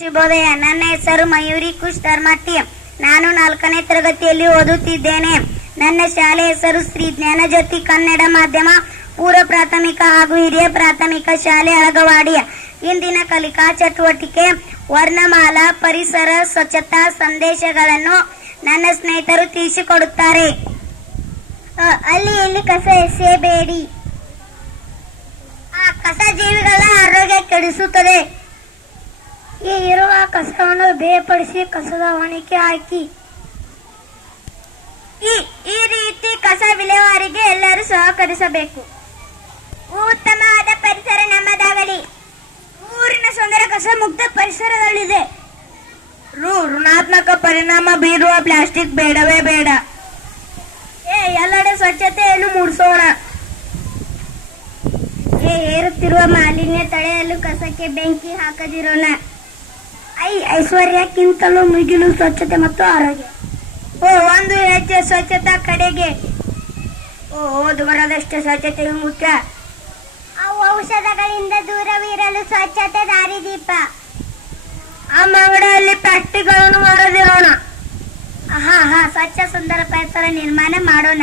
ಶುಭೋದಯ. ನನ್ನ ಹೆಸರು ಮಯೂರಿ ಕುಶ್ ಧರ್ಮಟ್ಟಿ. ನಾನು 4ನೇ ತರಗತಿಯಲ್ಲಿ ಓದುತ್ತಿದ್ದೇನೆ. ನನ್ನ ಶಾಲೆ ಹೆಸರು ಶ್ರೀ ಜ್ಞಾನಜ್ಯೋತಿ ಕನ್ನಡ ಮಾಧ್ಯಮ ಪೂರ್ವ ಪ್ರಾಥಮಿಕ ಹಾಗೂ ಹಿರಿಯ ಪ್ರಾಥಮಿಕ ಶಾಲೆ ಅಳಗವಾಡಿ. ಇಂದಿನ ಕಲಿಕಾ ಚಟುವಟಿಕೆ ವರ್ಣಮಾಲಾ, ಪರಿಸರ, ಸ್ವಚ್ಛತಾ ಸಂದೇಶಗಳನ್ನು ನನ್ನ ಸ್ನೇಹಿತರು ತಿಳಿಸಿಕೊಡುತ್ತಾರೆ. ಅಲ್ಲಿ ಇಲ್ಲಿ ಕಸ ಎಸೆಯಬೇಡಿ. ಕಸ ಜೀವಿಗಳ ಆರೋಗ್ಯ ಕೆಡಿಸುತ್ತದೆ. ಈ ಇರುವ ಕಸವನ್ನು ಬೇರ್ಪಡಿಸಿ ಕಸದ ಹೊಣೆಗೆ ಹಾಕಿ. ಈ ರೀತಿ ಕಸ ವಿಲೇವಾರಿಗೆ ಎಲ್ಲರೂ ಸಹಕರಿಸಬೇಕು. ಉತ್ತಮವಾದ ಪರಿಸರ ನಮ್ಮದಾಗಲಿ. ಊರಿನ ಸುಂದರ ಕಸ ಮುಕ್ತ ಪರಿಸರದಲ್ಲಿದೆ. ಋಣಾತ್ಮಕ ಪರಿಣಾಮ ಬೀರುವ ಪ್ಲಾಸ್ಟಿಕ್ ಬೇಡವೇ ಬೇಡ. ಎಲ್ಲೆಡೆ ಸ್ವಚ್ಛತೆಯನ್ನು ಮೂಡಿಸೋಣ. ಏರುತ್ತಿರುವ ಮಾಲಿನ್ಯ ತಡೆಯಲು ಕಸಕ್ಕೆ ಬೆಂಕಿ ಹಾಕದಿರೋಣ. ಐಶ್ವರ್ಯಕ್ಕಿಂತಲೂ ಮಿಗಿಲು ಸ್ವಚ್ಛತೆ ಮತ್ತು ಆರೋಗ್ಯ. ಒಂದು ಹೆಜ್ಜೆ ಸ್ವಚ್ಛತಾ ಕಡೆಗೆ. ದೂರದಷ್ಟು ಸ್ವಚ್ಛತೆಯು ಮುಖ್ಯ. ಔಷಧಗಳಿಂದ ದೂರವಿರಲು ಸ್ವಚ್ಛತೆ ದಾರಿದೀಪ. ಆ ಅಂಗಡಿಯಲ್ಲಿ ಪ್ಲಾಸ್ಟಿಕ್ಗಳನ್ನು ಮಾಡದಿರೋಣ. ಸ್ವಚ್ಛ ಸುಂದರ ಪರಿಸರ ನಿರ್ಮಾಣ ಮಾಡೋಣ.